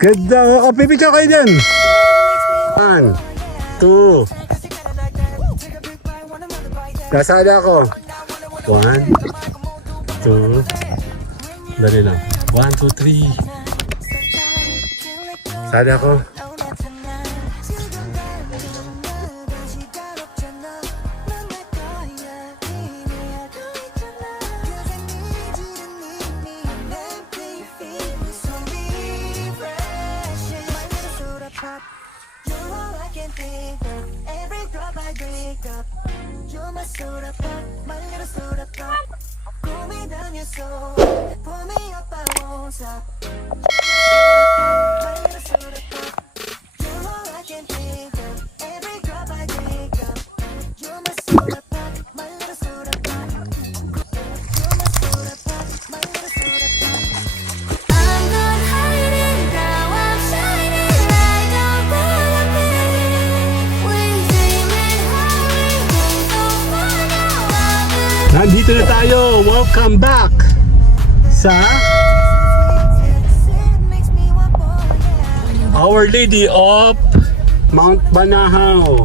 Ganda. O, pipicture kayo dyan. 1, 2. Nasali ako. 1, 2. Dali lang. 1, 2, 3. Sali ako. Nandito na tayo. Welcome back sa Our Lady of Mount Banahaw.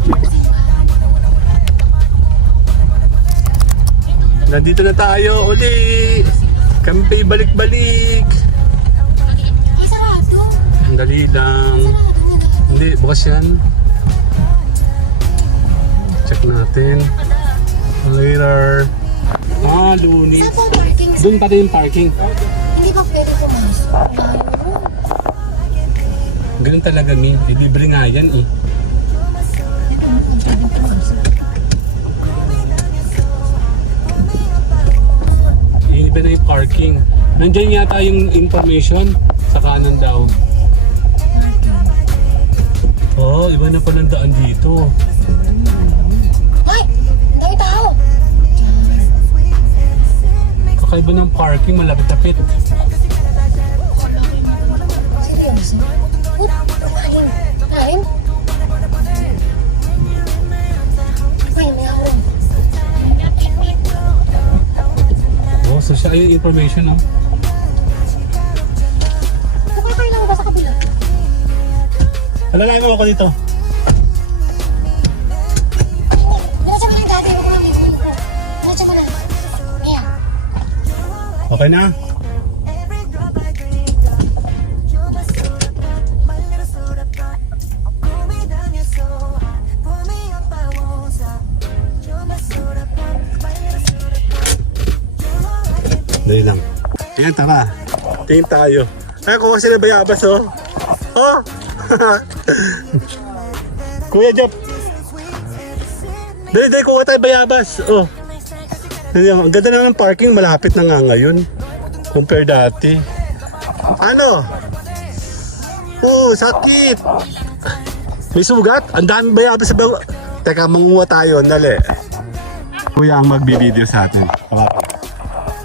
Nandito na tayo uli. Kampi balik-balik. Dali lang. Hindi, bukas yan. Check natin. Later. Lunis. Doon pa rin yung parking. Hindi ba pwede pumasok? Ganun talaga, Min. Libre nga yan eh. Iba na yung parking. Nandiyan yata yung information sa kanan daw. Oh, iba na palang daan dito. Ay! Dami tao! Kakaiba ng parking, malapit-lapit. Seryoso? Kain? Ay, may harong. Oh, so siya yung information, oh. Nakakain lang ba sa kabila? Alalayan mo ako dito. Diretso mo lang dati, huwag mo lang may ko. Diretso mo lang. Ayan. Okay na? Dali lang. Ayan, tara. Tingin tayo. Ay, kuha sila bayabas, oh. Oh! Kuya Jeff. Dali, kuha tayo bayabas. Oh. Ang ganda naman ng parking. Malapit na nga ngayon. Compare dati. Ano? Oh, sakit. May sugat? Ang dami bayabas sa bawa. Teka, manguha tayo. Dali. Kuya ang magbibideo sa atin.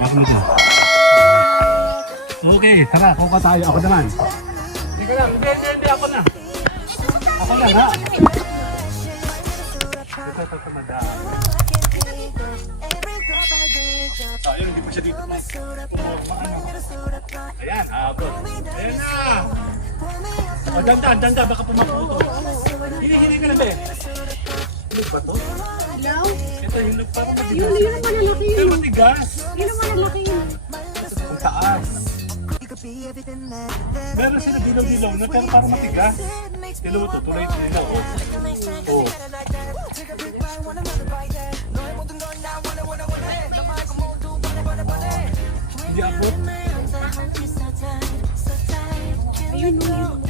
Ako mo to. Okay, tara, kuha tayo. Ako naman. Teka lang, hindi, ako na. Ako na, ha? Ito, madaan. Ayun, hindi pa siya dito. Ayan, abot. Ayan na! Danda, baka pumaputo. Hini ka na, be. Hinog ba to? Hello? Ito, hinog parang matigas. Yun ang malalaki Pero yun. matigas. Yun ang malalaki yun. Ang taas. Meron sila dilaw-dilaw na pero parang matigas. Dilaw mo to, tuloy dilaw. Oh. Hindi abot. Ayun, yun.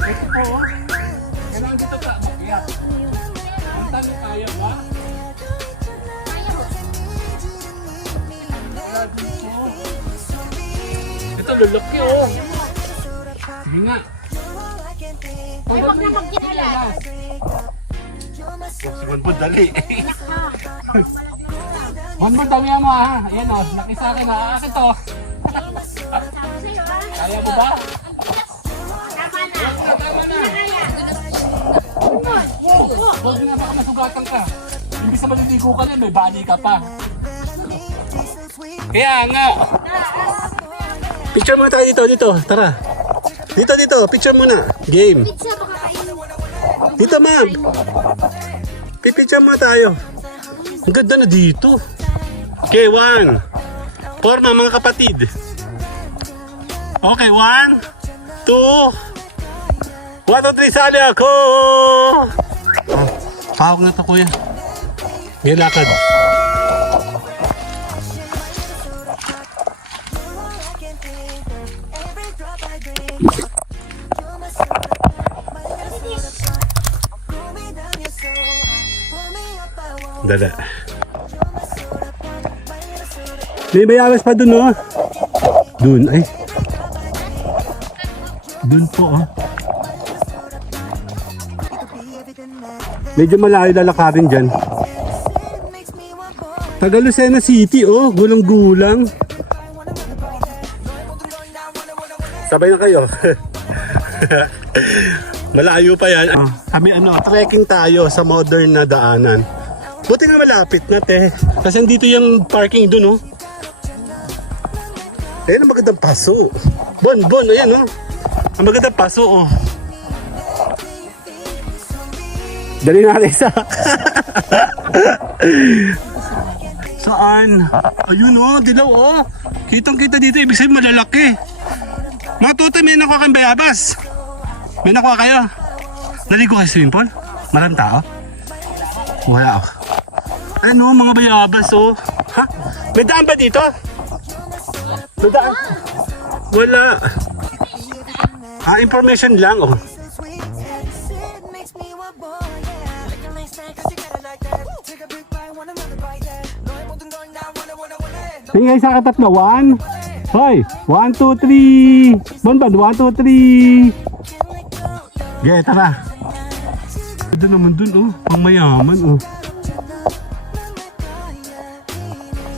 Ito po, oh. Kailangan dito ka, makiyak. Ang tanong kaya ba? Kaya dito. Ito, lalaki, oh. Sige nga. Ay, wag na magkikilas. Si Bonbon, dali. Bonbon, dami mo ha. Ayan o, laki sa akin ha. Akin to. Kaya mo ba? Tama na. Tama na. Kaya. Huwag na baka masugatan ka. Hindi sa maliligo ka na, may bali ka pa. Kaya nga. Picture muna tayo dito. Tara. Dito. Picture muna. Game. Pizza baka kayo. Dito, ma'am. Pipicture muna tayo. Ang ganda na dito. Okay, 1. Forma, mga kapatid. Okay, 1, 2, 1, 2, 3, sali ako! Pahawak na to, kuya. Gilakad. Dala. May bayabas pa dun, oh. Dun, ay. Dun po, oh. Medyo malayo lalakarin dyan. Taga Lucena City, oh. Gulang-gulang. Sabay na kayo. Malayo pa yan. Kami trekking tayo sa modern na daanan. Buti nga malapit na, te. Kasi dito yung parking dun, oh. Ayan ang magandang paso. Bon, ayan, oh. Ang magandang paso, oh. Dali natin isa. Saan? Ayun, oh. Dilaw, oh. Kitang-kita dito. Ibig sabihin malalaki. Mga tutoy, may nakuha kang bayabas. May nakuha kayo. Naligo kayo sa swimming pool? Maraming tao? Wala, oh. Ano, mga bayabas, oh. Ha? May daan ba dito? May daan? Wala. Information lang, oh. Tingnan isa ka tatlo. 1. Hoy, 1, 2, 3. Bon, 1, 2, 3. Okay, tara. Ito naman dun, oh. Pang mayaman, oh.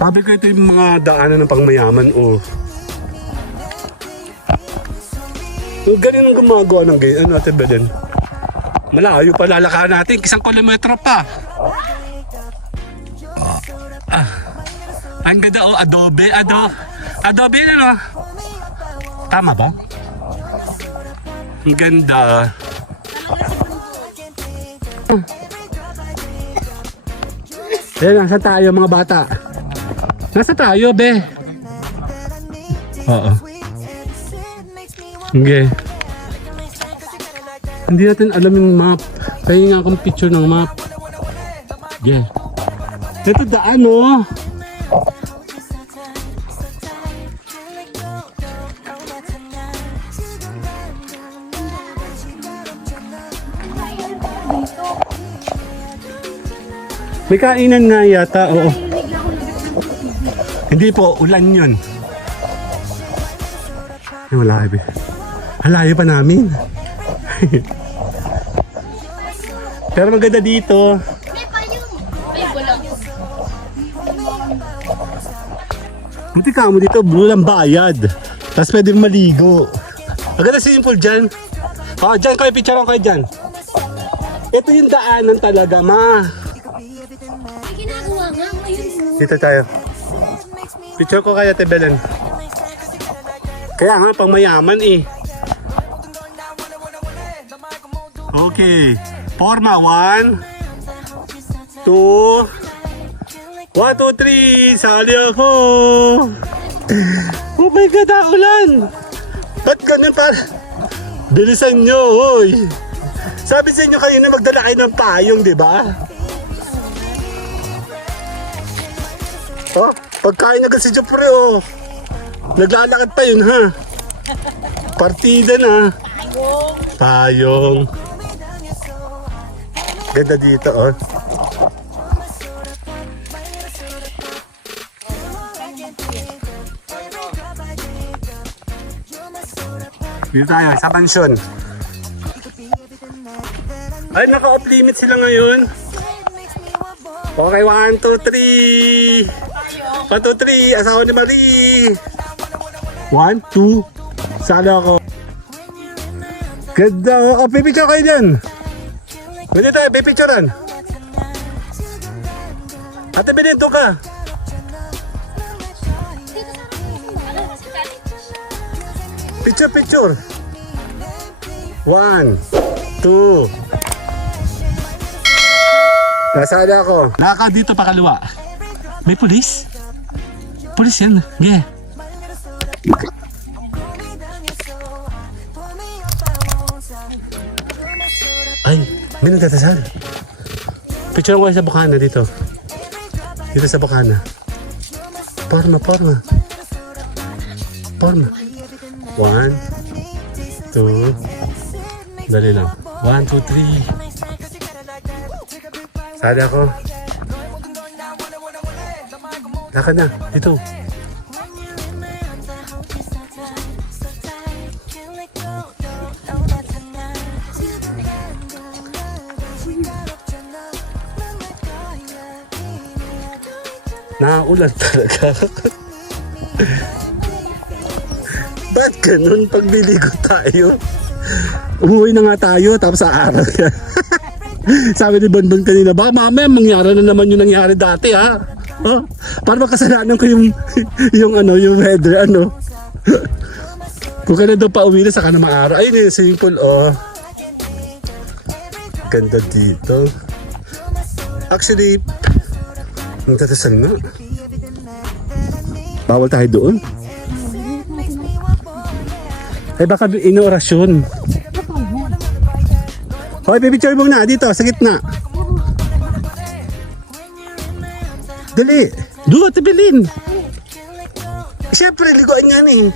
Sabi ko ito yung mga daanan ng pangmayaman, oh. Ganyan ang gumagawa ng ganyan, ano, Ate Belen? Malayo pa lalakaran natin, 1 kilometro pa. Ang ganda, oh, adobe, ano? Tama ba? Ang ganda. Nasa tayo, mga bata? Nasa tayo, be? Oo. Okay. Hindi natin alam yung map. Kaya nga akong picture ng map. Yeah. Ito daan, oh. May kainan nga yata, oo. Hindi po, ulan yun. Ay, wala kayo. Halayo pa namin. Pero maganda dito. May payong. May bulong. Buti ka mo dito, walang bayad. Tapos pwede maligo. Maganda simple dyan. Oh, dyan kayo, picturean kayo dyan. Ito yung daanan talaga, ma. May ginagawa nga ngayon. Dito tayo. Picture ko kaya, Ate Belen. Kaya nga, pang mayaman eh. Okay. Forma, 1, 2, 1, 2, 3. Sali ako. Oh my God, ulan. Ba't ganun pa? Bilisan nyo, hoy. Sabi sa inyo kayo na magdala kayo ng payong, di ba? Oh, pagkain agad si Jopre, oh. Naglalakad pa yun, ha? Partida na. Payong. Ganda dito, oh. Dito tayo, sa mansyon. Ay, naka-off limit sila ngayon. Okay, 1, 2, 3. 1, 2, 3. Asawa ni Marie. 1, 2. Sala ako. Ganda, oh. Pipicture kayo dyan. Pwede tayo, pipicturean. Ate Benito ka. Picture, picture. 1, 2. Nasali ako. Lakad dito pa kaliwa. May pulis? Pulis yan. Yeah. Ay, may nagdadasal. Picture ko kayo sa bukana dito. Dito sa bukana. Porma. 1, 2. Dali lang. 1, 2, 3. Sali ako. Lakad na. Dito. Naulan talaga. Ba't ganun pagbili ko tayo? Umuwi na nga tayo tapos sa araw yan. Sabi ni Bonbon kanina, baka mamaya mangyari na naman yung nangyari dati ha. Oh, para makasalanan ko yung yung weather Kung ka na daw pa uwi na saka na maaraw. Ayun yung swimming pool oh. Ganda dito. Actually, ang tatasal nga. Bawal tayo doon. Eh baka inoorasyon. Hoy, pipicture mo na dito sa gitna. Dali. Doon, tabilin. Siyempre, liguan yan eh.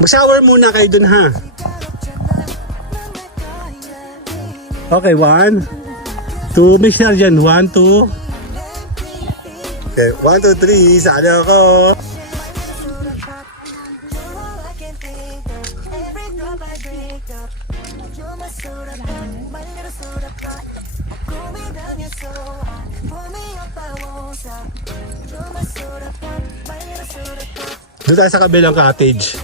Mag-shower muna kayo dun ha. Okay, 1, 2. Mix na dyan. 1, 2. Okay, 1, 2, 3. Sali ako. Doon tayo sa kabilang cottage.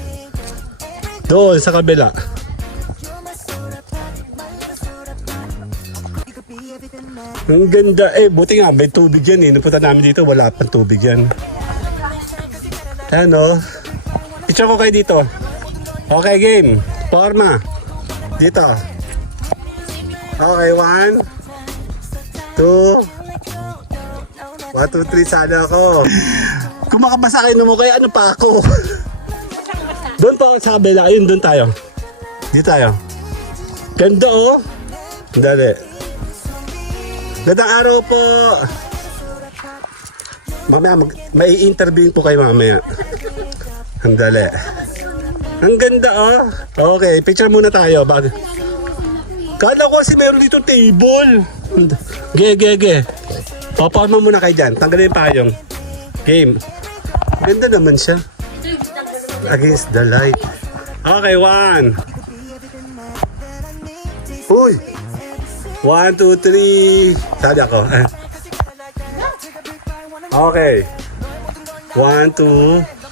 Doon sa kabila. Ang ganda eh, buti nga may tubig yan eh. Napunta namin dito, wala pang tubig yan. Ano? Picture ko kayo dito. Okay, game. Forma. Dito. Okay, 1, 2. 1, 2, 3, sana ako. Kung makabasa kayo mo kaya ano pa ako? Doon pa ako sa kabila. Ayun, doon tayo. Dito tayo. Ganda oh. Dali. Gandang araw po. Mamaya may interview po kayo mamaya. Ang dali. Ang ganda oh. Okay, picture muna tayo. Kala ko kasi meron dito table. Ge. Paparma muna kayo dyan. Tanggalin yung payong. Game. Ganda naman siya. Against the light. Okay, 1. Uy! 1, 2, 3. Sali ako. Okay. 1, 2.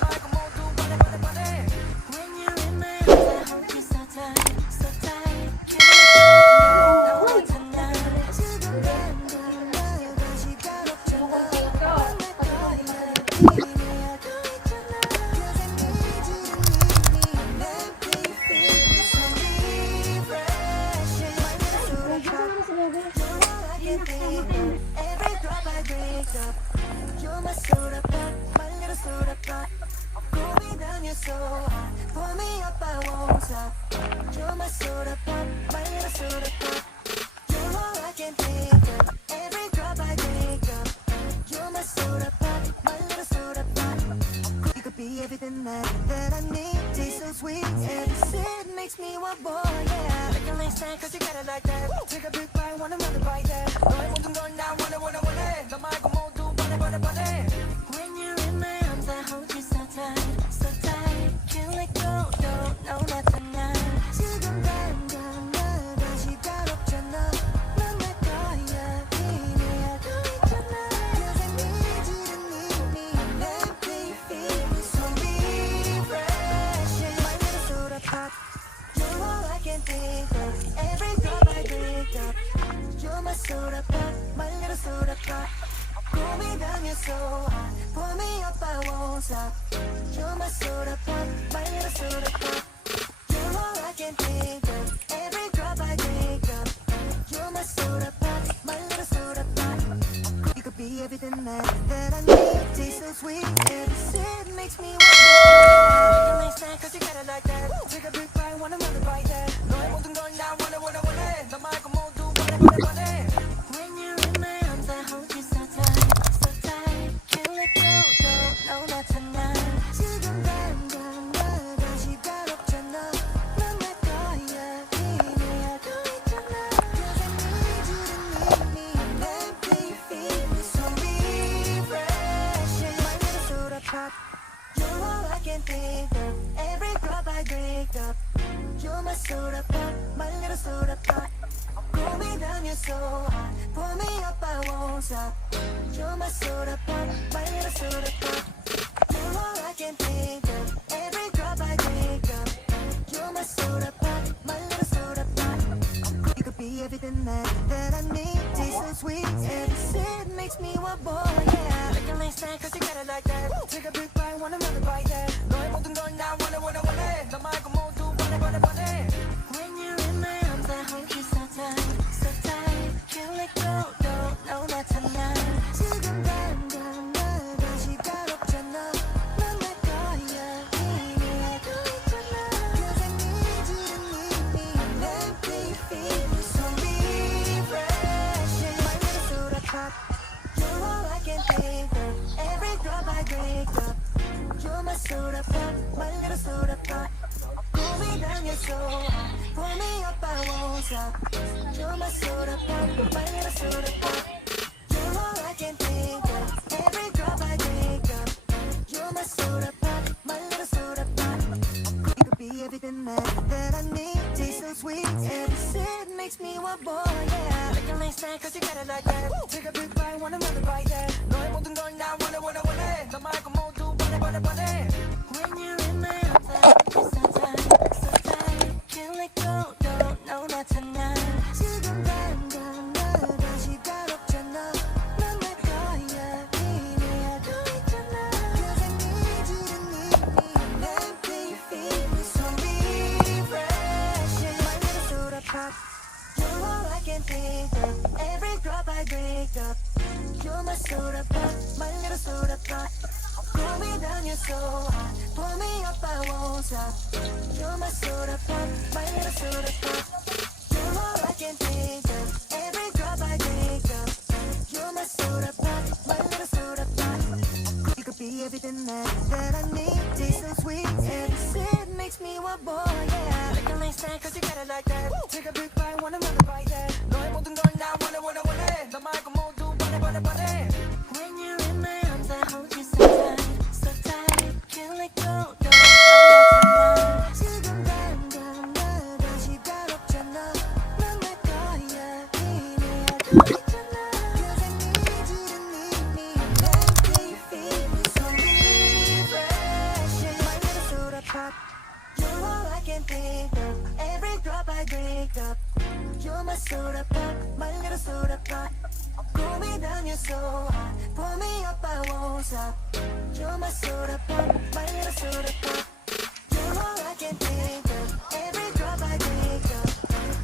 Everything that I need, tastes so sweet, and it makes me want more, yeah. Make a nice snack, cause you got it like that. Take a big bite, want another bite, yeah. 너의 모든 걸 나 wanna. 너 말고 모두 번해. When you're in my arms, I hold you so tight. Can't let go, no, not tonight. 지금 당장 나 다시 가롭잖아. 넌 내 거야, 이미 알고 있잖아. Cause I need you to need me, let me feel me so refreshing. My little soda pop, you're all I can think of. Every drop I drink up, you're my soda pop, my little soda pop. 고민하면서 You're my soda pop, my little soda pop. Pull me down, you're so hot. Pull me up, I won't stop. You're my soda pop, my little soda pop. You're all I can think of. Every drop I take up. You're my soda pop, my little soda pop. You could be everything that I need. Taste so sweet, every sip makes me want more. Yeah, like a nice snack, 'cause you got it like that. Take a big bite, want another bite. Yeah, 너의 모든 걸 나 원해. 너 말고 모두 원해. When you're in my arms, I hold you so tight, so tight. Can't let go, no, not tonight. 지금 당장 날 다시 가롭잖아. 넌 내 거야, 이미 알고 있잖아. 'Cause I need you to need me. Let me feel you so refreshing. My little soda pop, you're all I can think of. Every drop I drink up. You're my soda pop, my little soda pop. Pull me down, you're so hot. Pull me up, I won't stop. You're my soda pop, my little soda pop. You're all I can think of. Every drop I drink up. You're my soda pop, my little soda pop. You could be everything that I need. Taste so sweet, every sip makes me want more. Yeah, like a nice snack, 'cause you got it like that. Take a big bite, want another bite. Yeah, 너의 모든 걸 나 원해. 너 말고 모두 원해. When you're in my arms, I hold you so tight, so tight. Can't let go, no, not tonight. 지금 당장 날 다시 가롭잖아. 넌 내 거야, 이미 알고 있잖아. 'Cause I need you to need me. Let me feel you so refreshing. My little soda pop, you're all I can think of. Every drop I drink up. You're my soda pop, my little soda pop. Pull me down, you're so hot. Pull me up, I won't stop. You're my soda pop, my little soda pop. You're all I can think of. Every drop I drink up. You're my soda pop, my little soda pop. You could be everything that I need. Taste so sweet, every sip makes me want more. Yeah, like a nice snack, 'cause you got it like that. Take a big bite, want another bite. Yeah, 너의 모든 걸 나 원해. 너 말고 모두 원해. When you're in my arms, I hold you so tight, so tight. Can't let go, no, not tonight. 지금 당장 날 다시 가롭잖아. 넌 내 거야, 이미 알고 있잖아. 'Cause I need you to need me. Let me feel you so refreshing. My little soda pop, you're all I can think of. Every drop I drink up. You're my soda pop, my little soda pop. Pull me down, you're so hot. Pull me up, I won't stop. You're my soda pop, my little soda pop. You're all I can think of. Every drop I drink up.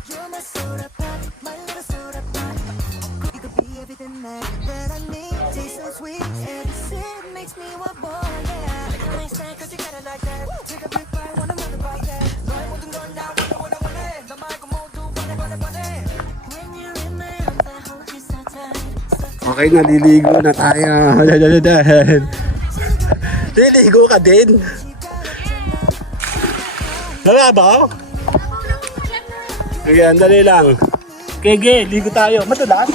You're my soda pop, my little soda pop. You could be everything that I need. Taste so sweet, every sip makes me want more. Yeah, like a nice snack, 'cause you got it like that. Take a big bite, want another bite. Yeah, 너의 모든 걸 나 원해. 너 말고 모두 원해. When you're in my arms, I hold you so tight, so tight. Okay, naliligo na tayo. Liligo ka din. Nalabaw? Sige, andali lang. Kege, ligo tayo. Matulas?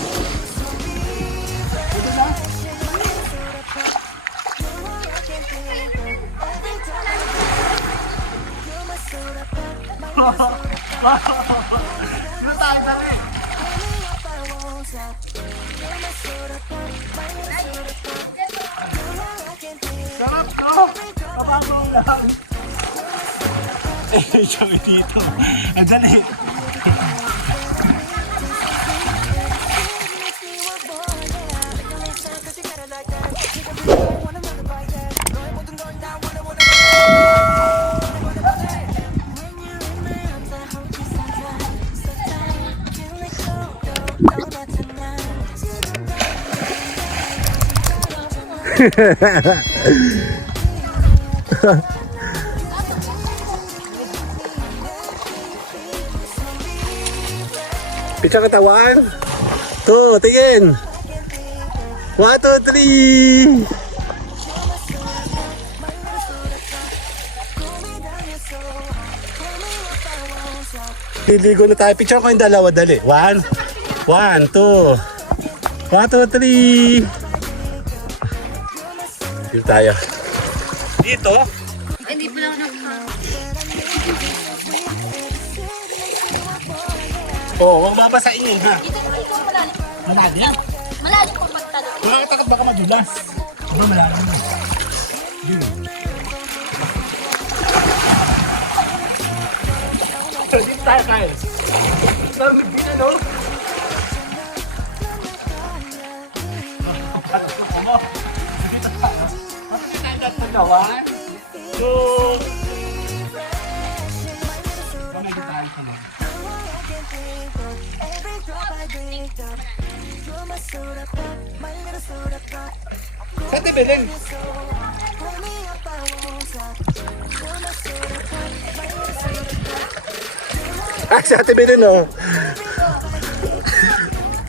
Sarap to! Kababaw lang! Eh, sabi dito. Andali. Picture katawan. To, tingin. 1, 2, 3. Liligo na tayo. Picture ko yung dalawa, dali. 1, 2. 1, 2, 3. Dito tayo. Dito? Hindi pa lang Oo, huwag babasain yun ha. Dito malalim. Malalim. Malalim po pagtanong. Nakakatakot baka madulas. Aba, malalim. Yun. Dito tayo, Kyle. Lamig din, ano? Ano? Dito tayo. Ano tayo? 1, 2, 3. Kamay dito tayo sa mga. Sa Tibelin. Ah, sa Tibelin, oh.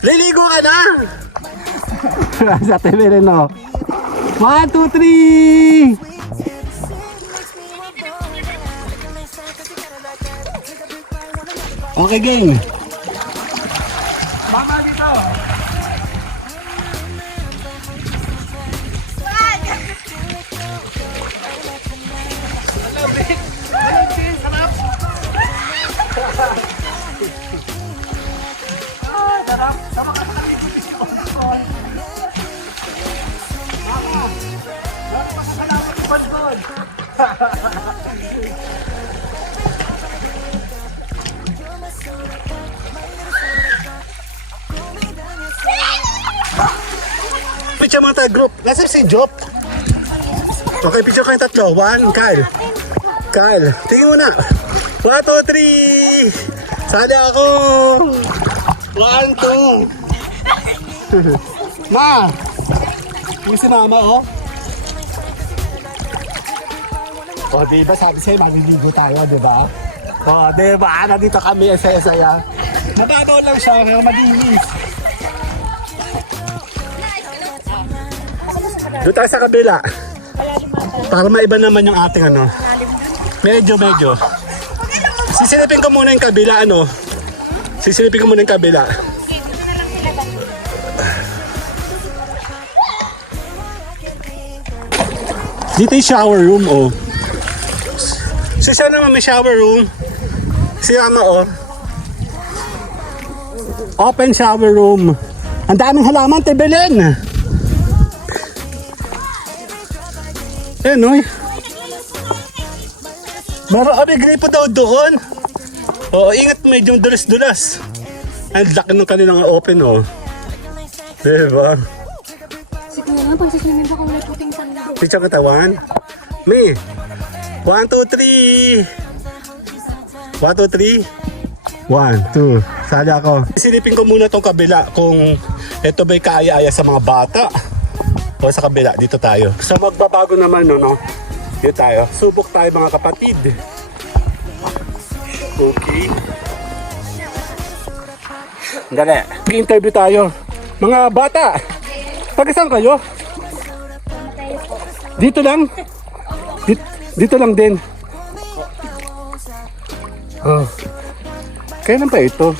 Liligo ka na! Sa Tibelin, oh. 1, 2, 3! Okay, game. Picture mga tayo group. Nasaan si Jop? Okay, picture kayong tatlo. 1, Kyle. Kyle, tingin mo na. 1, 2, 3. Sali ako. 1, 2. Ma! Yung si mama, oh. O, diba sabi sa'yo, magliligo tayo, diba? O, diba? Nandito kami, saya-saya. Mababaw lang siya, kaya malinis. Doon tayo sa kabila. Para maiba naman yung ating ano. Medyo. Sisilipin ko muna yung kabila, ano. Sisilipin ko muna yung kabila. Dito yung shower room, oh. Si siya naman may shower room. Si Ama, oh. Open shower room. Ang daming halaman, Tibelin. Eh, no? Marami gripo daw doon. Oo, ingat, medyo dulas-dulas. Ang laki ng kanilang open, oh. Diba? Siguro nga, pag saswimming pa kung may puting sando. Picture katawan. Me. 1, 2, 3. 1, 2, 3. 1, 2. Sali ako. Silipin ko muna tong kabila kung ito ba'y kaaya-aya sa mga bata. O sa kabila, dito tayo. Sa magbabago naman, no? Dito tayo. Subok tayo mga kapatid. Okay. Dali. Mag-interview tayo. Mga bata, pag-isang kayo? Dito lang? Dito lang din. Oh. Kailan pa ito?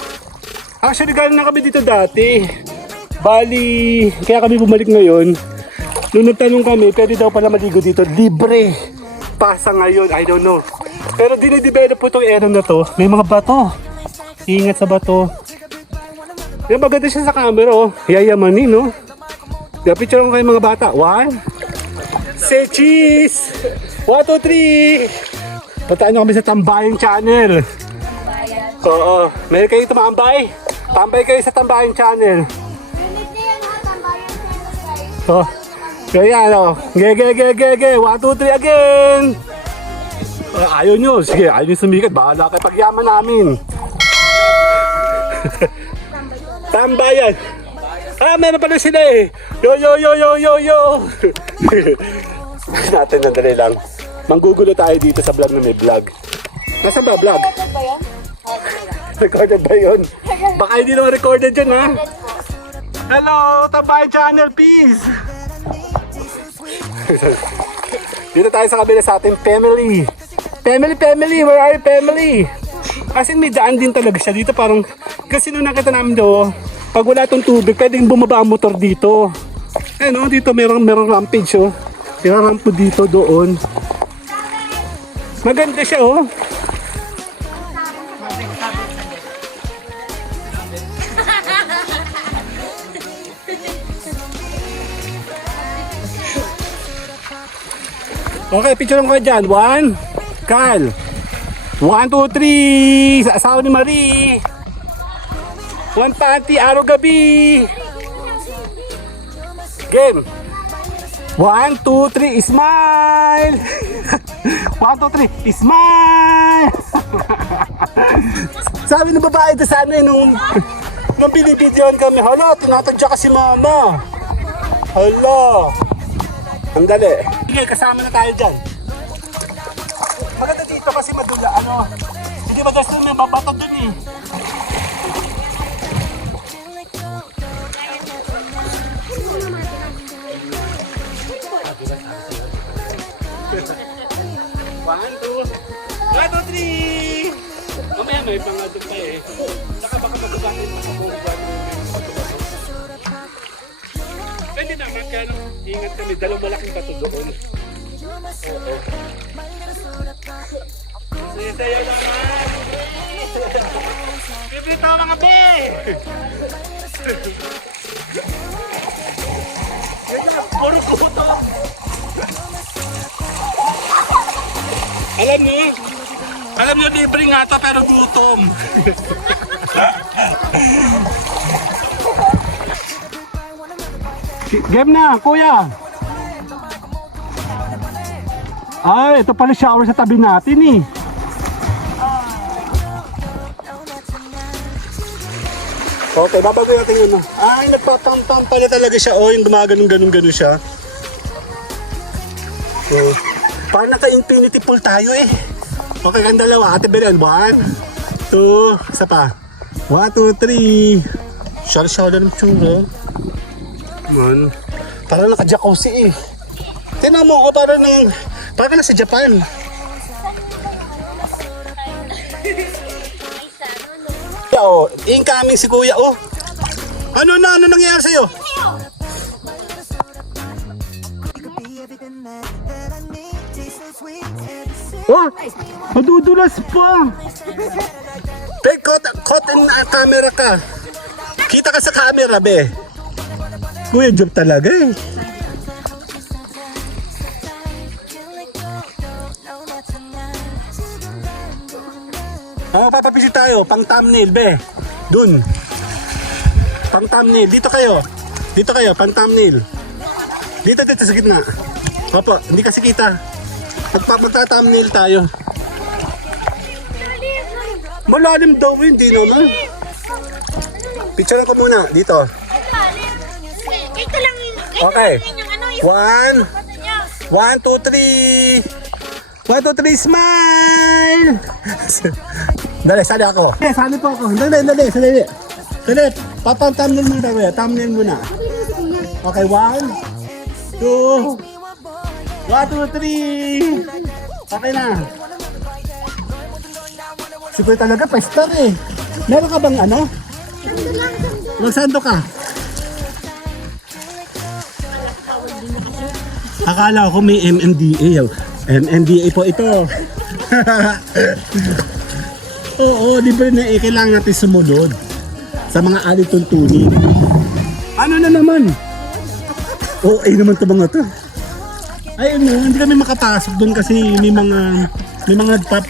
Actually, galing na kami dito dati. Bali, kaya kami bumalik ngayon. Nung nagtanong kami, pwede daw pala maligo dito. Libre. Pasa ngayon, I don't know. Pero dinidevelop po itong area na to. May mga bato. Ingat sa bato. Yung maganda siya sa camera, oh. Yayamanin, no? Kaya picture ko kayo mga bata. 1. Say cheese! 1, 2, 3! Pataan nyo kami sa Tambayang Channel. Oo. Meron kayo tumambay? Tambay kayo sa Tambayang Channel. Oh. Kaya ano, ge. 1, 2, 3 again! Ayaw nyo, sige, ayaw nyo sumikat, bahala kayo pagyaman namin. Tambayan! Ah, meron pala sila eh! Yo! Natin, nandali lang. Manggugulo tayo dito sa vlog na may vlog. Nasaan ba vlog? Recorded ba yun? Baka hindi naman recorded yun, ha? Hello, Tambayan Channel, peace! Dito tayo sa kabila sa ating family. Family, where are you, family? As in, may daan din talaga siya dito. Parang, kasi nung nakita namin daw, pag wala tong tubig, pwedeng bumaba ang motor dito. Eh no, dito merong rampage, oh. Irarampo dito, doon. Maganda siya, oh. Okay, picture lang ko dyan. 1, Carl. 1, 2, 3. Sa asawa ni Marie. 1 panty, araw gabi. Game. 1, 2, 3, smile. 1, 2, 3, smile. Sabi ng babae ito sana nung binibidyoan kami. Hala, tinatadya ka si mama. Hala. Ang dali. Sige, kasama na tayo dyan. Maganda dito kasi madula, hindi magastos yung babato dun eh. One, two, 3. Mamaya may pangadong pa eh. Saka baka magaganin mo sa buong pwede naman kaya ingat kami, dalawang malaking bato doon. Oo. Sitayo naman! Bibito mga be! Puro kuto! Alam nyo, libre nga ito pero gutom. Game na, kuya! Ay, ito pala shower sa tabi natin eh. Okay, babagoy natin yun. Ay, nagpapang-pang pala talaga siya. Oh, yung gumaganon-ganon siya. So, parang naka-infinity pool tayo eh. Okay, ang dalawa. Ate Belen, 1, 2, isa pa. 1, 2, 3. Shal-shal ng tsura. Man, parang naka-jacuzzi eh. Tingnan mo, oh, parang nasa Japan. Oh, incoming si kuya, oh. Ano nangyayari sa'yo? Oh, madudulas pa. Be, caught in camera ka. Kita ka sa camera, be. Kuya, job talaga eh. Papapisit tayo, pang thumbnail, be. Dun. Pang thumbnail, dito kayo, pang thumbnail. Dito sa gitna. Opo, hindi kasi kita. Magta-thumbnail tayo. Malalim daw, hindi naman. Picture ko muna, dito. Ito lang yun. Okay. 1, 2, 3. 1, 2, 3, smile! Dali, sali ako. Sali po ako. Dali. Dali, thumbnail muna tayo. Thumbnail muna. Okay, 1, 2, 3. Okay na. Siguro talaga, pa-star eh. Meron ka bang ano? Magsando ka? Akala ko may MMDA. MMDA po ito. Oo, libre na eh. Kailangan natin sumunod sa mga alituntunin. Ano na naman? Oo, naman ito mga to. Ay, hindi kami makapasok doon kasi may mga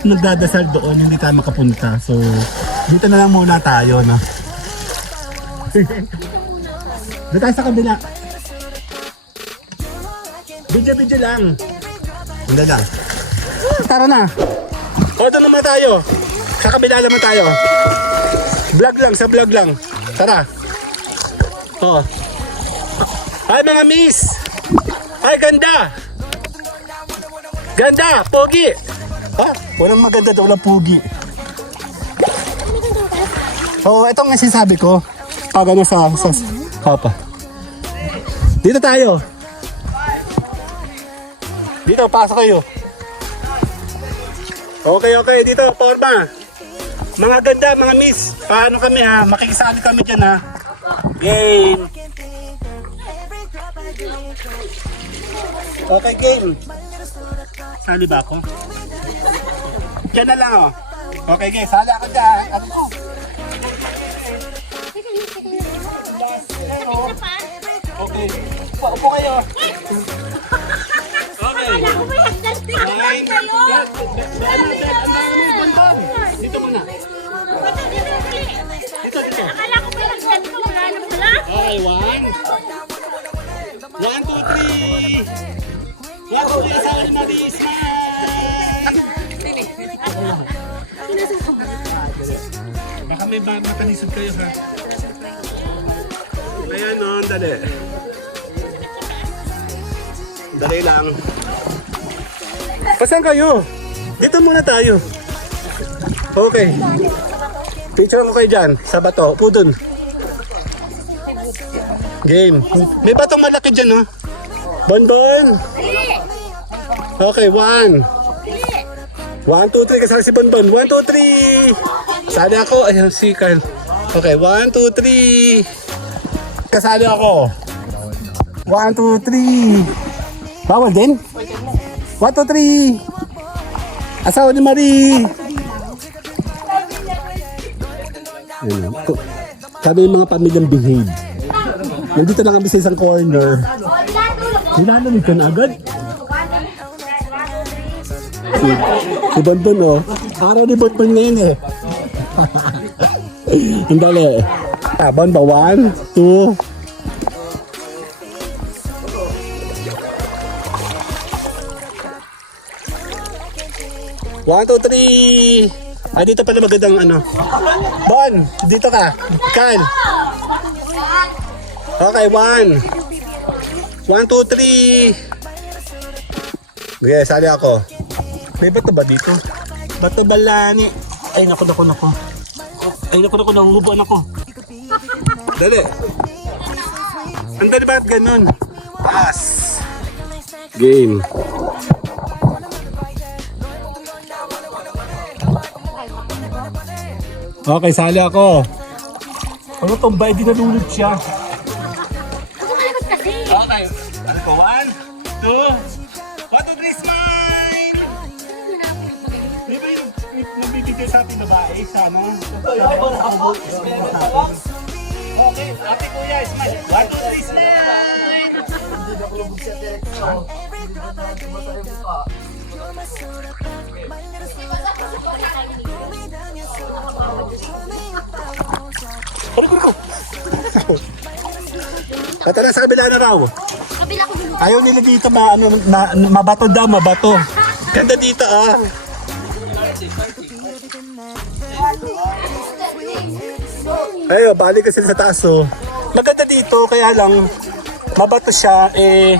nagdadasal doon, hindi tayo makapunta. So, dito na lang muna tayo, no? Dito tayo sa kabila. Video lang. Hindi lang. Tara na. O, doon naman tayo. Sa kabila naman tayo. Sa vlog lang. Tara. O. Ay, mga miss. Ay, ganda. Ganda, pogi. Ha? Walang maganda daw, walang pogi. Oo, ito nga sinasabi ko. Pag ano sa Papa. Dito tayo. Dito, pasok kayo. Okay, dito, forma. Mga ganda, mga miss. Paano kami ha? Makikisali kami dyan ha. Game. Okay, game. Sali ba ako? Diyan na lang oh. Okay, game. Sali ako dyan. Ano mo? Okay. Upo kayo. Okay. Nine. Dito muna. Akala ko pa lang ganito, wala na pala. Okay, 1. 1, 2, 3. 1, 2, 3. Asawa ni Marie. Smile. Baka may makanisod kayo ha. Ayan o, dali. Dali lang. Pasan kayo? Dito muna tayo. Okay. Picture mo kayo dyan, sa bato. Upo dun. Game. May batong malaki dyan, no? Bonbon. Okay, 1. 1, 2, 3. Kasali si Bonbon. 1, 2, 3. Kasali ako. Ayun, si Carl. Okay, 1, 2, 3. Kasali ako. 1, 2, 3. Bawal din? 1, 2, 3. Asawa ni Marie. Ayun. Sabi yung mga pamilyang behave. Nandito lang kami sa isang corner. Nilalamig ka na agad. Si Bonbon, oh. Araw ni Bonbon ngayon eh. Ang dali. Bonbon, 1, 2. One, two, three. Ah, dito pala magandang ano. Bon, dito ka. Kan. Okay, 1. 1, 2, 3. Okay, sali ako. May bato ba dito? Bato balani. Ay, naku. Ay, naku, nahuhubuan ako. Dali. Ang dali ba't ganun? Pass. Game. Okay, sali ako. Ano itong bay, di nalulod siya. Okay, ano ko? 1, 2, 1, 2, 3, smile! Di ba yung nabibigay sa ating babae? Sana? Okay, ate kuya, smile. 1, 2, 3, smile! Tara sa kabila na raw. Kabila ko dulu. Ayaw nila dito mabato daw, mabato. Ganda dito ah. Ayo, balik kasi sa taas oh. Maganda dito, kaya lang mabato siya eh.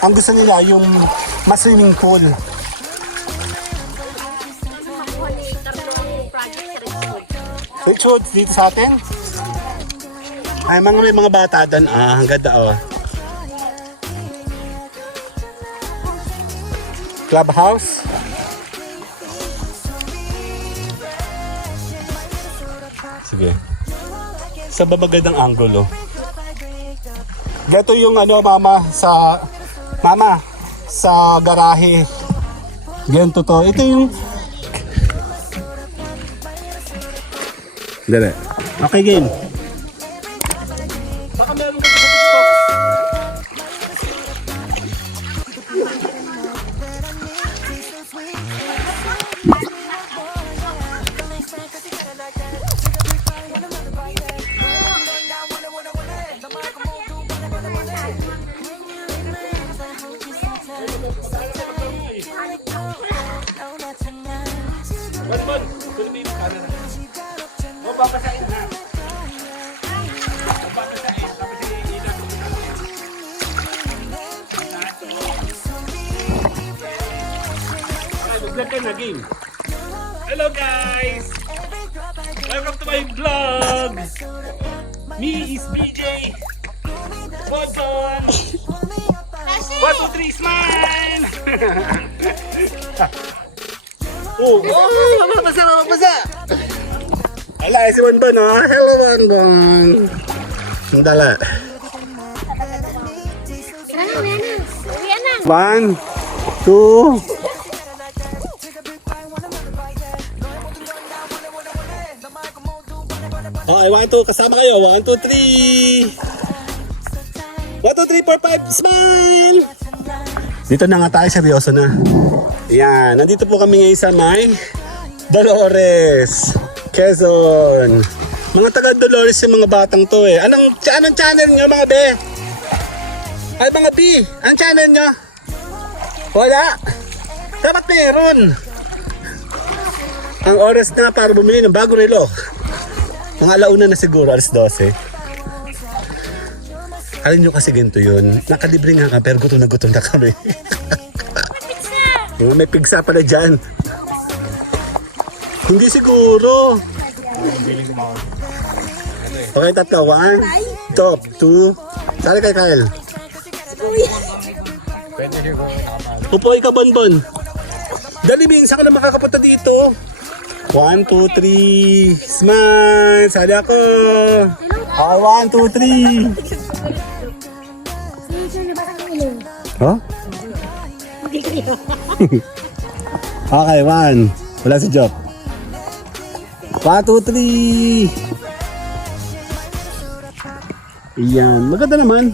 Ang gusto nila yung mas swimming pool. Richard, dito sa atin? Ay, may mga bata doon. Ah, ang ganda oh. Clubhouse. Sige. Sa babagandang angulo. Gato yung ano, mama, sa garahe. Ganito to. Ito yung... Dali. Okay, game. Baka meron ka dito. Bon, tuloy yung camera. O, papasain na. Maglag na game. Hello guys! Welcome to my vlog! Me is BJ! Bonbon! 1, 2, 3, smile! Oh! Mapasa! Ala, si Bonbon oh! Hello Bonbon! Ang dala. One, two. Okay, 1, 2, kasama kayo. 1, 2, 3. 1, 2, 3, 4, 5, smile! Dito na nga tayo, seryoso na. Yan, nandito po kami ngayon sa may Dolores, Quezon. Mga taga Dolores yung mga batang to eh. Anong channel nyo mga be? Ay mga B, anong channel nyo? Wala. Dapat meron. Ang oras na para bumili ng bagong relo. Mga alauna na siguro, alas 12. Alam nyo kasi ganito yun. Nakalibre nga ka, pero gutom na kami. May pigsa pala dyan. Hindi siguro. Okay, tatlo. 1, top, 2. Sali kay Kyle. Upoy ka, Bonbon. Dali, Bin. Saan ka na makakapunta dito? 1, 2, 3. Smile. Sali ako. 1, 2, 3. Huh? Okay, 1. Wala si Job. 1, 2, 3. Iyan. Maganda naman.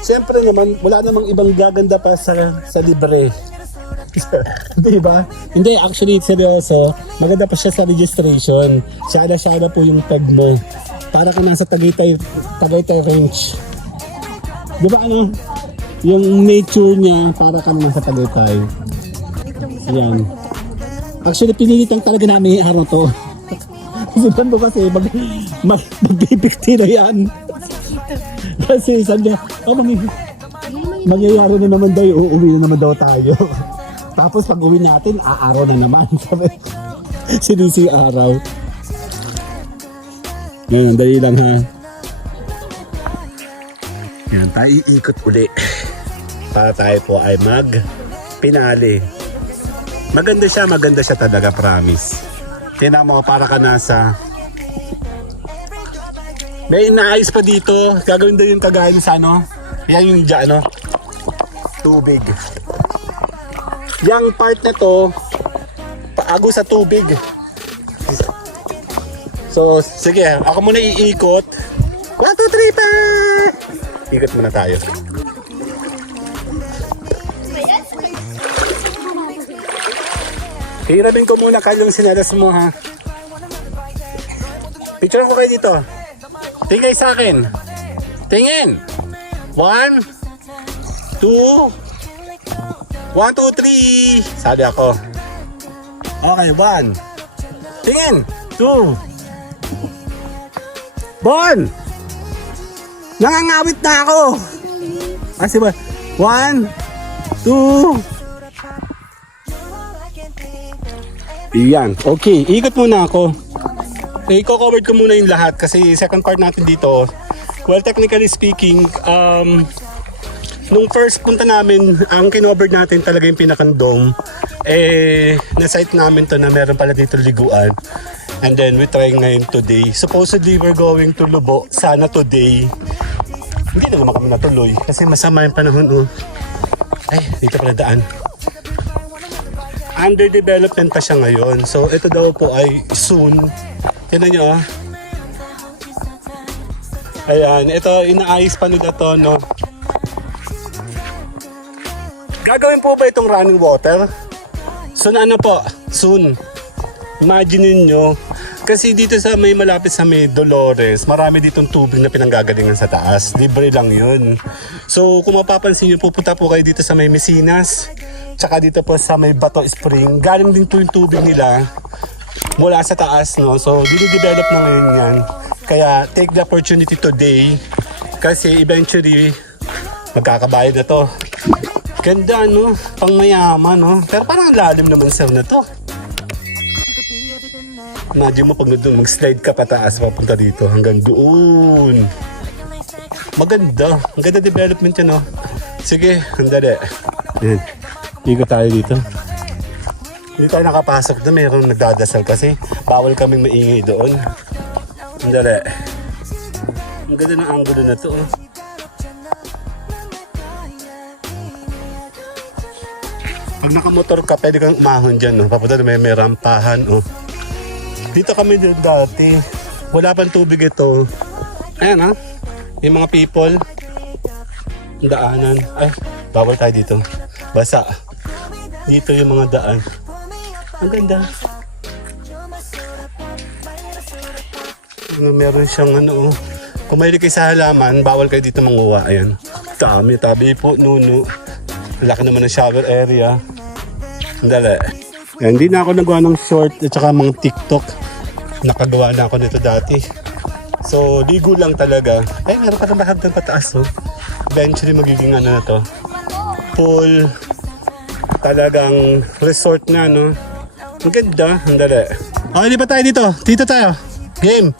Siyempre naman, wala namang ibang gaganda pa sa libre. Diba? Hindi, actually, seryoso. Maganda pa siya sa registration. Syada po yung tag mo. Para ka nasa Tagaytay range. Diba ano? Yung nature niya, para ka naman sa Tagaytay. Ayan. Actually, pinilitan talaga namin yung araw to. Kasi mo kasi, magbibiktira yan. Kasi sabi niya, mangyayari na naman daw, uuwi na naman daw tayo. Tapos pag uwi natin, aaraw na naman. Sabi, sinisi araw. Ngayon, dali lang ha. Yan, tayo iikot uli. Para tayo po ay mag-pinali. Maganda siya talaga, promise. Tingnan mo, para ka nasa... May inaayos pa dito. Gagawin din yung kagaya sa ano. Yan yung dyan, ano. Tubig. Yang part na to, paago sa tubig. So, sige. Ako muna iikot. 1, 2, 3 pa! Ikot muna tayo. Hirapin ko muna yung sinelas mo ha. Picture ko kayo dito. Tingay sa akin. Tingin. 1, 2, 1, 2, 3. Sabi ako. Okay, 1. Tingin. 2. Bon! Nangangawit na ako. Kasi ba? 1, 2. Iyan. Okay, ikot muna ako. I-cover ko muna yung lahat kasi second part natin dito. Well, technically speaking, nung first punta namin, ang kinover natin talaga yung pinakandong. Na-site namin to na meron pala dito liguan. And then we try ngayon today. Supposedly we're going to Lubo sana today. Hindi na naman kami natuloy kasi masama yung panahon. Ay, dito pala daan. Under development pa siya ngayon. So ito daw po ay soon. Tignan nyo Ayan, ito inaayos pa nila to, no? Gagawin po ba itong running water? Soon ano po? Soon. Imagine niyo kasi dito sa may malapit sa may Dolores, marami ditong tubig na pinanggagalingan sa taas. Libre lang yun. So kung mapapansin niyo, pupunta po kayo dito sa may Mesinas. Tsaka dito po sa may Bato Spring, galing din po yung tubig nila mula sa taas, no? So, dinidevelop na ngayon yan. Kaya, take the opportunity today kasi eventually, magkakabayad na to. Ganda, no? Pang mayaman, no? Pero parang lalim naman sir na to. Imagine mo pag mag-slide ka pataas, papunta dito hanggang doon. Maganda. Ang ganda development yan, no? Sige, andali. Yan. Ikot tayo dito. Hindi tayo nakapasok doon. Mayroong nagdadasal kasi. Bawal kaming maingay doon. Andali. Ang ganda ng angulo na to. Pag nakamotor ka, pwede kang umahon dyan. Papunta na may rampahan. Dito kami doon dati. Wala pang tubig ito. Ayan ha. Yung mga people. Daanan. Ay. Bawal tayo dito. Basa. Dito yung mga daan. Ang ganda. Meron siyang ano, kung mahilig kayo sa halaman, bawal kayo dito manguha. Ayan. Dami, tabi po, nuno. Laki naman ng shower area. Dali. Ayan, hindi na ako nagawa ng short at saka mga TikTok. Nakagawa na ako nito dati. So, ligo lang talaga. Ay, meron pa ng bahagdan pataas, oh. Eventually, magiging ano na to. Pool. Talagang resort na, no? Ang ganda. Ang dali. Okay, di ba tayo dito? Dito tayo. Game.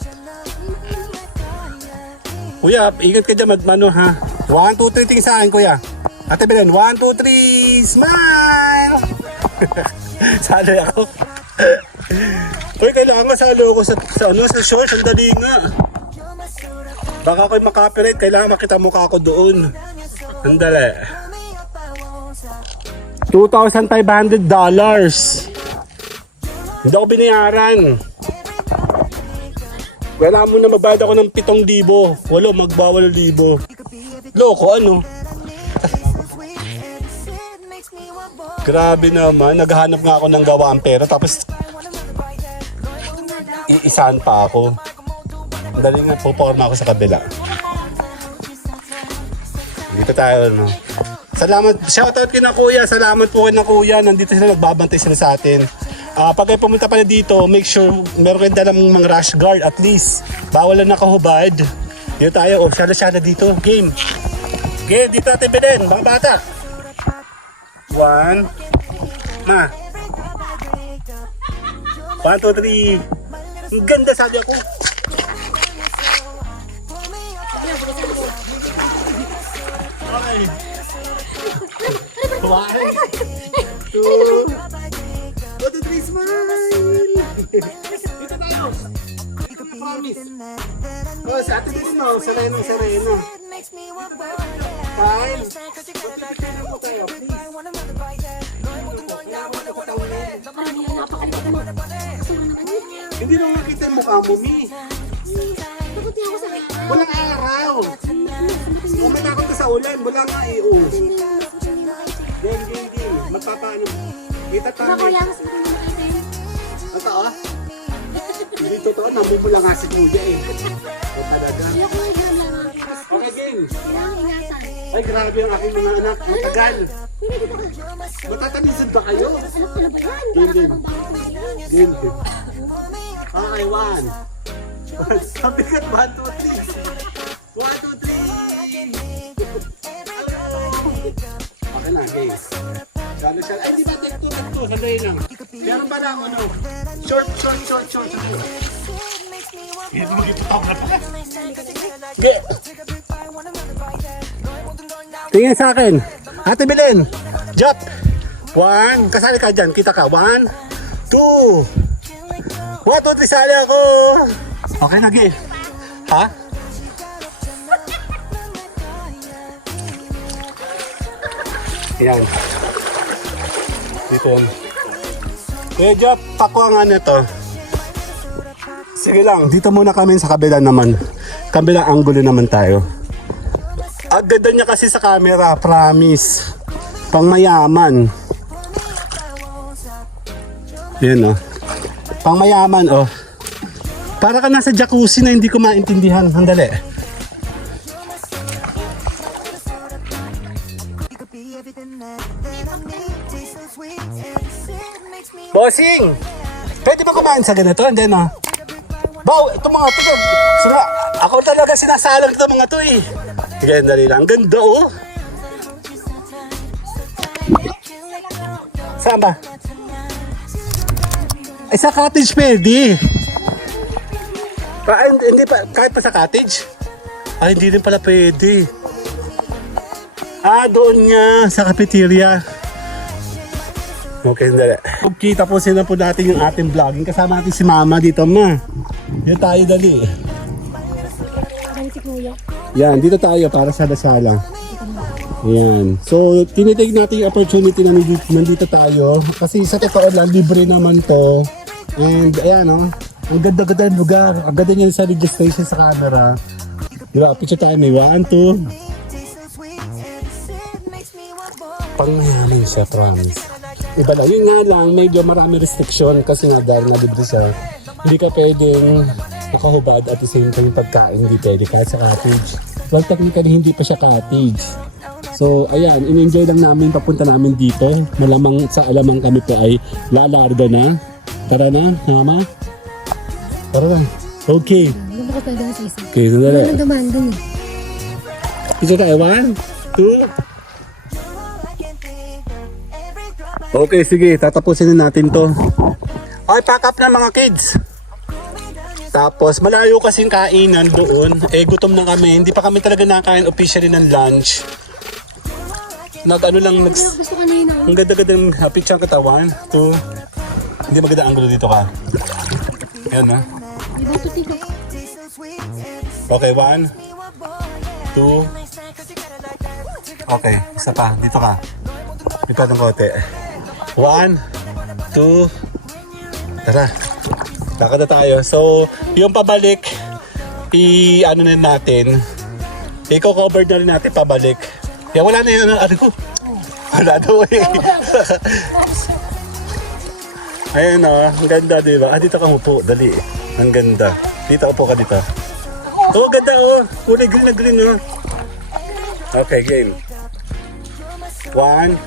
Kuya, ingat ka dyan, magmano ha. 1, 2, 3, tingin sa akin, kuya. Ate Belen, 1, 2, 3, smile! Sali ako. Uy, kailangan salo ko sa shorts. Ang dali nga. Baka ako'y makapirate, kailangan makita mukha ko doon. Ang dali. $2,500. Hindi ako binayaran. Wala mo na magbayad ako ng 7,000. Wala, magbawal 1,000. Loko, ano? Grabe naman, naghahanap nga ako ng gawaan pera tapos iisahan pa ako. Dali nga, puporma ako sa kabila. Dito tayo, no? Salamat, shoutout kina kuya, salamat po kina kuya. Nandito sila, nagbabantay sila sa atin. Pag kayo pumunta pala dito, make sure meron kayong dalang mga rash guard at least. Bawal lang nakahubad. Dito tayo, syala-syala dito. Game. Game, dito natin bilhin, mga bata. 1. Ma. 1, 2, 3. Ang ganda, sabi ako. Okay. 1, 2, 3, smile! Dito tayo! Promise! Oh, sa atin din mo, sareno. Smile! Pagpipitinan po tayo, please. Hindi naman makita yung mukha mo, Mi. Walang araw. Kung may takot ka sa ulan, wala nga eh. Game. Magpapaano. Kita tayo. Totoo? Hindi totoo, namumula nga si Kuya eh. O talaga. Okay, game. Ay, grabe ang aking mga anak. Matagal. Matatanisan ba kayo? Game. Okay, 1. Sabi ka, 1, 2, 3. 1, 2, 3. Okay na, game. Ay, di ba take 2? Sandali lang. Meron pa lang, ano? Short. Hindi mo mag-photograph ka. Sige. Tingin sa akin. Ate Belen. Jump. 1. Kasali ka dyan. Kita ka. 1, 2. 1, 2, 3. Sali ako. Okay, nagi. Ha? Yan. Dito yan. Medyo pakwa nga nito. Sige lang. Dito muna kami sa kabila naman. Kabila anggulo naman tayo. Ang ganda niya kasi sa camera. Promise. Pang mayaman. Yan oh. Pang mayaman oh. Para ka nasa jacuzzi na hindi ko maintindihan. Handali. Bossing! Pwede ba kumain sa ganito? Hindi na. Baw, ito mga ito. Ako talaga sinasalang ito mga ito eh. Sige, dali lang. Ang ganda oh. Saan ba? Ay, sa cottage pwede. Hindi pa, kahit pa sa cottage? Ay, hindi rin pala pwede. Doon nga sa cafeteria. Okay, dali. Okay, tapusin na po natin yung ating vlogging. Kasama natin si Mama dito, Ma. Dito tayo, dali. Yan, dito tayo para sa dasala. Yan. So, tinitig natin yung opportunity na nandito tayo. Kasi sa totoo lang, libre naman to. And, ayan, oh. Ang ganda-ganda ng lugar. Ang ganda niya sa registration sa camera. Diba, picture tayo. May 1, 2. Pang mayaman siya, promise. Iba lang. Yun nga lang, medyo marami restriction kasi nga dahil na libre siya. Hindi ka pwedeng nakahubad at the same time pagkain hindi pwede kahit sa cottage. Well, technically hindi pa siya cottage. So, ayan, in-enjoy lang namin papunta namin dito. Malamang sa alamang kami po ay lalarga na. Tara na, mama. Tara na. Okay. Lumabas tayo doon sa isa. Okay, sandali. Walang dumaan dun eh. Isa tayo, 1, 2. Okay, sige, tatapusin na natin to. Okay, pack up na mga kids. Tapos, malayo kasing kainan doon. Eh, gutom na kami. Hindi pa kami talaga nakain officially ng lunch. Nag-ano lang, Gusto kanina. ang ganda-ganda ng picture kita. 1, 2. Hindi maganda ang gulo dito ka. Ayan na. Di ba ito tito? Okay, 1, 2. Okay, isa pa. Dito ka. Dito ng kote. 1, 2. Tara. Lakad na tayo. So, yung pabalik, i-ano na natin. I-cover na rin natin pabalik. Kaya wala na yun. Ano ko? Wala daw eh. Ayun o. Ang ganda, di ba? Ah, dito ka upo. Dali. Ang ganda. Dito upo ka dito. Oh, ganda oh. Kulay green na green oh. Okay, game. 1,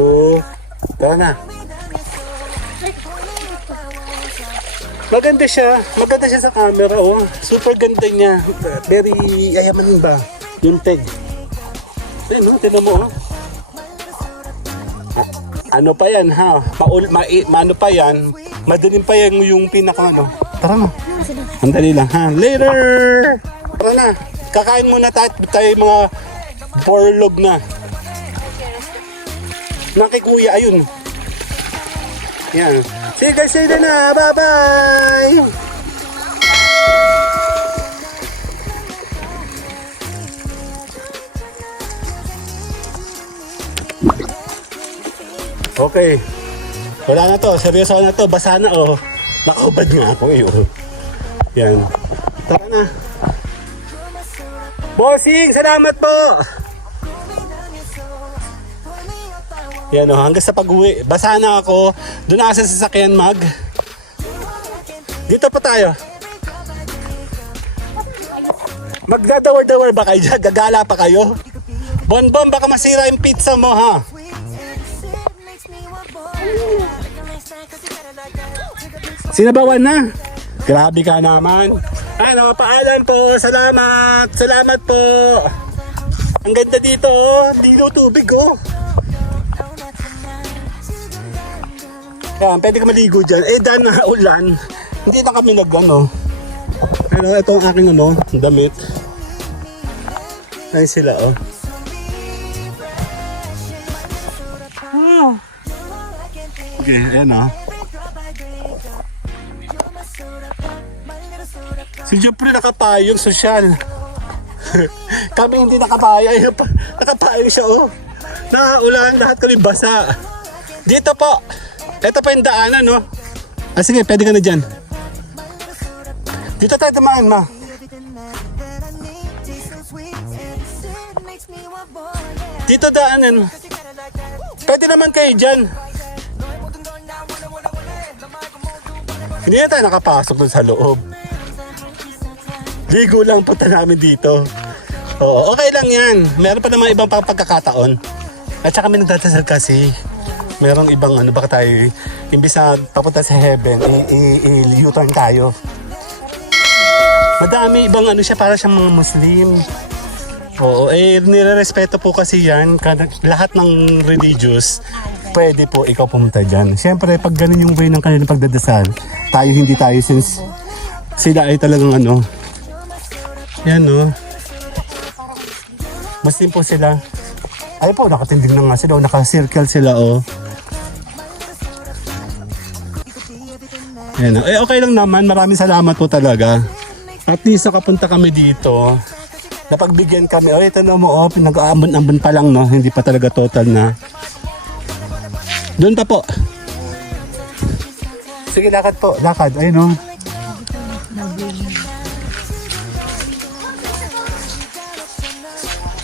2. Tara na. Maganda siya. Maganda siya sa camera oh. Super ganda niya. Very ayamanin ba? Yung tag. Ayun oh, tinan mo oh. Ano pa yan ha? Ano pa yan? Madaling pa yan yung pinaka ano. Tara na. Andali lang ha. Later! Tara na. Kakain muna tayo mga porlog na. Nakikuya, ayun. Yan. See you guys later na. Bye-bye! Okay. Wala na to. Seryoso na to. Basa na oh. Nakahubad nga ako eh oh. Yan. Tara na. Bossing! Salamat po! Yan o, hanggang sa pag-uwi. Basa na ako. Doon na sa sasakyan mag. Dito pa tayo. Magdadawar-dawar ba kayo dyan? Gagala pa kayo? Bonbon, baka masira yung pizza mo ha. Sinabawan na. Grabe ka naman. Ano, paalam po. Salamat. Salamat po. Ang ganda dito oh. Dino tubig oh. Yan, pwede ka maligo dyan. Eh, dahil na ulan, hindi na kami nag-ano. Pero ito ang aking ano, damit. Ayun sila, oh. Wow. Okay, ayan, oh. Si Jupri nakapayong sosyal. Kami hindi nakapayong. Nakapayong siya, oh. Nakaulan, lahat kami basa. Dito po. Ito pa yung daanan, no? Ah, sige, pwede ka na dyan. Dito tayo dumaan, ma. Dito daanan. Pwede naman kayo dyan. Hindi na tayo nakapasok dun sa loob. Ligo lang punta namin dito. Oo, okay lang yan. Meron pa naman ibang pagkakataon. At saka may nagdadasal kasi. Merong ibang ano, baka tayo, imbis na papunta sa heaven, i-U-turn tayo. Madami ibang ano siya, para siyang mga Muslim. Oo, nire-respeto po kasi yan. Lahat ng religious, pwede po ikaw pumunta dyan. Siyempre, pag ganun yung way ng kanilang pagdadasal, tayo hindi tayo since sila ay talagang ano. Yan no. Muslim po sila. Ay po, nakatindig na nga sila. Naka-circle sila oh. Ayan, okay lang naman. Maraming salamat po talaga. At least nakapunta kami dito. Napagbigyan kami. Ito na mo, pinag-aambon-ambon pa lang, no? Hindi pa talaga total na. Doon pa po. Sige, lakad po. Lakad. Ayun, no?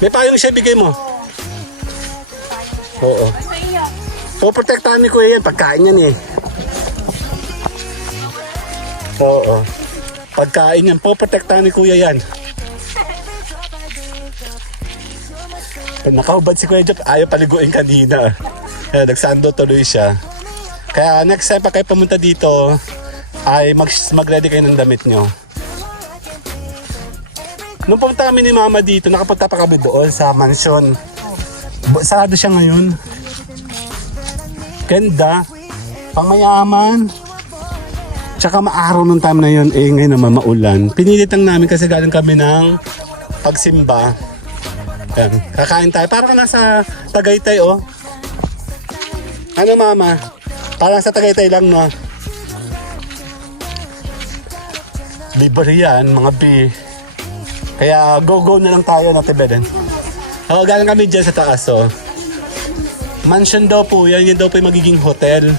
May payong siya, bigay mo. Oo. Poprotektahan ni Kuya yan. Pagkain yan eh. Oo. Pagkain yan. Poprotektahan ni Kuya yan. Pag nakahubad si Kuya Jeff, ayaw paliguin kanina. Kaya nagsando tuloy siya. Kaya next time pa kayo pumunta dito, ay mag-ready kayo ng damit nyo. Nung pumunta kami ni Mama dito, nakapunta pa kami doon sa mansion. Sarado siya ngayon. Ganda. Pangmayaman. Tsaka maaraw nung time na yun, ngayon naman maulan. Pinilit lang namin kasi galing kami ng pagsimba. Ayan, kakain tayo. Parang nasa Tagaytay, oh. Ano, Mama? Parang sa Tagaytay lang, no? Libre yan, mga B. Kaya go na lang tayo, Ate Belen. Oo, galing kami dyan sa taas, oh. Mansion daw po yan. Yan daw po yung magiging hotel.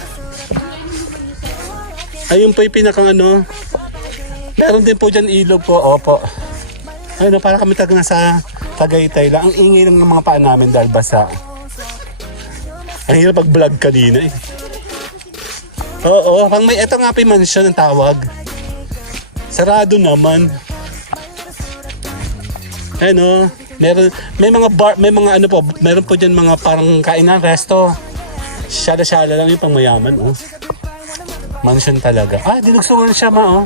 Ayun po yung pinakang ano. Meron din po dyan ilog po. Opo. Ayun, para kami talaga nasa Tagaytay lang. Ang ingay lang ng mga paa namin dahil basa. Ang hirap pag-vlog kanina eh. Oo, pang may ito nga po yung mansion ang tawag. Sarado naman. Ayun o. May mga bar, may mga ano po, meron po dyan mga parang kainan, resto. Syala-syala lang yung pangmayaman, oh. Mansion talaga. Dinugsungan siya, Ma, oh.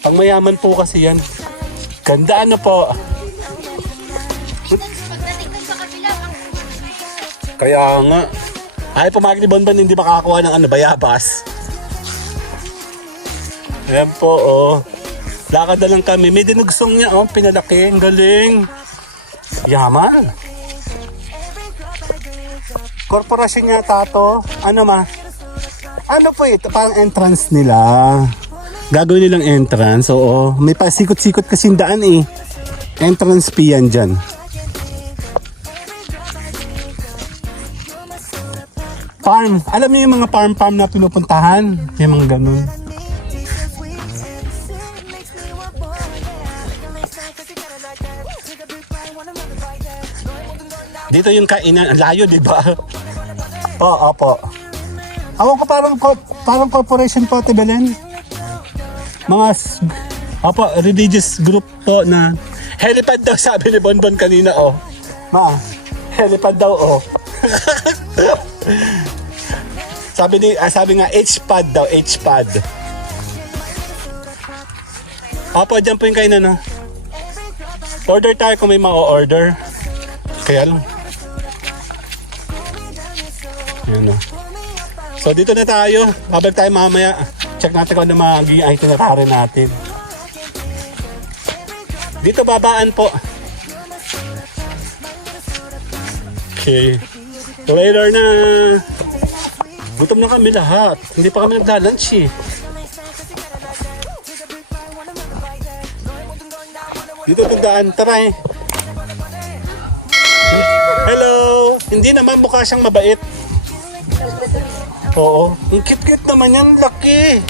Pangmayaman po kasi yan. Ganda ano po. Kaya nga. Ay, pumagin ni Bonbon, hindi makakakuha ng ano, bayabas. Ayan po, oh. Lakad na lang kami. May dinugsong niya, oh. Pinalaki. Ang galing. Yaman. Korporasyon niya, tato. Ano, Ma? Ano po ito? Parang entrance nila. Gagawin nilang entrance. Oo. May pasikot-sikot kasing daan eh. Entrance fee yan dyan. Farm. Alam niyo yung mga farm na pinupuntahan? Yung mga ganun. Dito yung kainan. Ang layo, di ba? Oo, opo. Ako ko parang corporation po, Ate Belen. Mga religious group po na helipad daw, sabi ni Bonbon kanina, oh. Ma, helipad daw, oh. sabi nga H-pad daw, H-pad. Opo, dyan po yung kainan, oh. Order tayo kung may ma-order. Kaya lang. Yan, oh. So dito na tayo. Babalik tayo mamaya. Check natin kung ano magiging itinerary natin. Dito babaan po. Okay. So later na. Gutom na kami lahat. Hindi pa kami nagla-lunch eh. Dito tandaan. Tara eh. Hello. Hindi naman mukha siyang mabait. Oo. Ang cute-cute naman yan. Laki.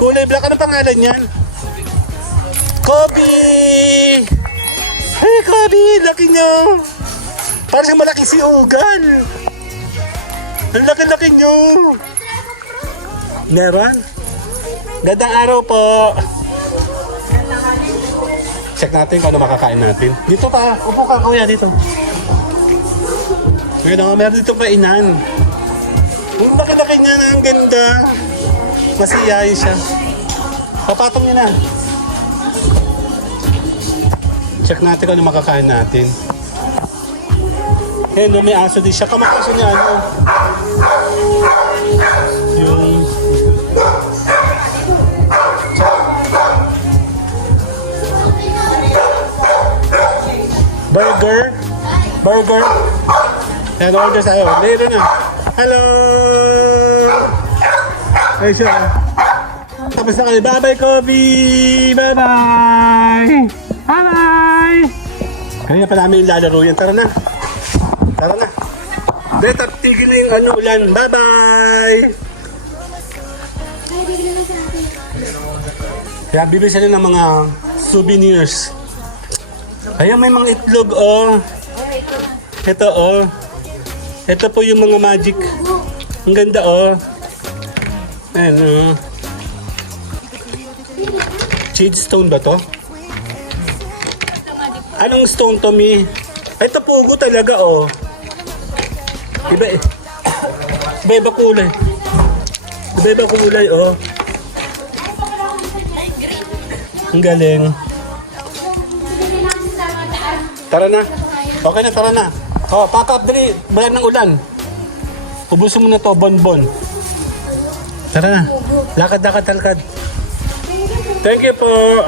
Kulay black. Ano pangalan yan? Kobe! Hey, Kobe! Laki niyo! Parang siyang malaki si Ugal. Ang laki-laki niyo. Meron? Gandang araw po. Check natin kung ano makakain natin. Dito pa. Upo ka, kuya, dito. Meron dito kainan. Ang laki-laki niya na, ang ganda. Masiyahin siya. Papatong niya na. Check natin kung ano makakain natin. No, may aso din siya. Kamakaso niya, ano? Yung... Burger. Yan, order sa'yo. Later na. Hello! Ay siya. Tapos na kami. Bye-bye, Kobe! Bye-bye! Bye-bye! Kanina pa namin lalaro yan. Tara na. Dito, tigil na yung ulan. Bye-bye! Kaya bibili sila ng mga souvenirs. Ayan, may mga itlog, oh. Ito, oh. Ito po yung mga magic. Ang ganda, oh. Ayan, oh. Jade stone ba to? Anong stone to, Mi? Ito, pugo talaga, oh. Iba kulay. Iba kulay, oh. Ang galing. Tara na. Okay na, tara na. Oh, pack up, dali. Bayan ng ulan. Ubusin mo na to, bonbon. Tara na. Lakad. Thank you po.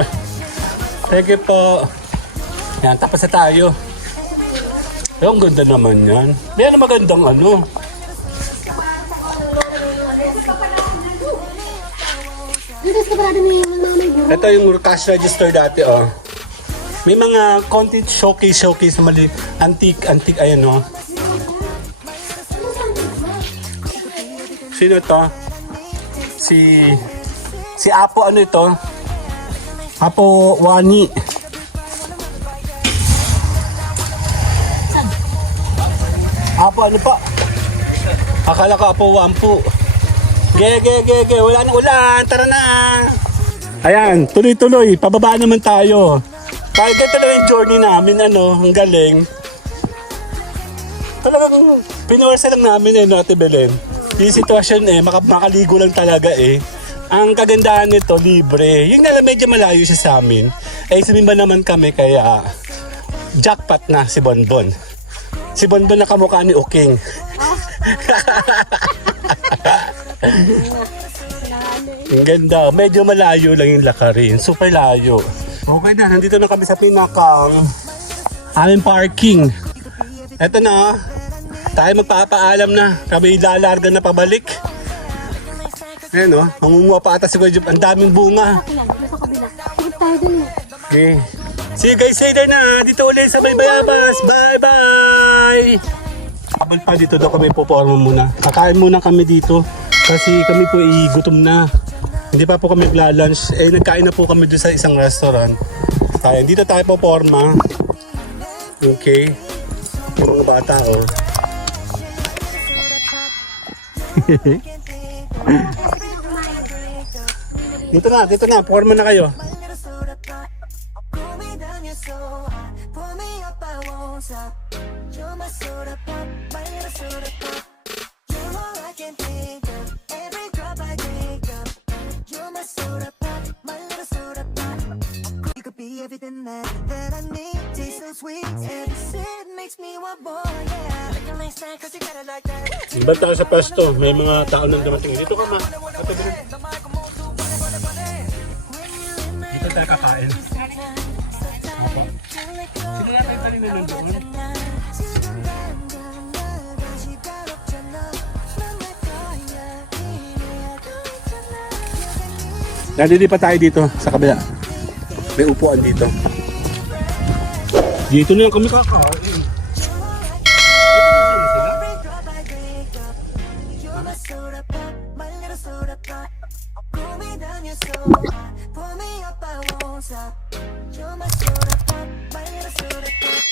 Thank you po. Yan, tapos na tayo. Ang ganda naman yan. Yan ang magandang ano. Dito sa parado may buro. Ito yung cash register dati, oh. May mga content showcase na mali. Antique, ayan, oh. Sino to? Si Apo, ano ito? Apo Wani. Apo, ano pa? Akala ko Apo Wampu. Ge. Wala nang ulan. Tara na. Ayan, tuloy-tuloy. Pababa naman tayo. Kaya ganito lang yung journey namin, ano. Ang galing. Talagang pinuwersa lang namin, no, Ate Belen. Yung sitwasyon, makaligo lang talaga, Ang kagandahan nito, libre. Yung nga lang, medyo malayo siya sa amin. Sumimba naman kami, kaya jackpot na si Bonbon. Si Bonbon na kamukha ni Uking. Ang ganda. Medyo malayo lang yung lakarin. Super layo. Okay na. Nandito na kami sa pinakang aming parking. Eto na. Tayo magpapaalam na. Kami lalarga na pabalik. Ayan o. Mangunguha pa ata si Kuya Job. Ang daming bunga. Nasa kabila. Huwag tayo dun Okay. See you guys later na. Dito ulit sa May Bayabas. Bye-bye! Habang pa dito daw kami puporma muna. Kakain muna kami dito. Kasi kami po gutom na. Hindi pa po kami nagla-lunch. Nagkain na po kami doon sa isang restaurant. Kaya dito tayo puporma. Okay. Puro mga bata, oh. Dito na. Puporma na kayo. You could be everything that I need. Taste so sweet, every sip makes me want more, yeah. Like a nice snack, 'cause you got it like that. Ibang tayo sa pwesto. May mga tao nang dumating. Dito ka, ma. Dito tayo kakain. Opo. Sino yata yung kanina nandoon? Nalilipat tayo dito sa kabila. May upuan dito. Dito na lang kami kakain. Pour me up, I won't stop. You're my soda pop, my little soda pop.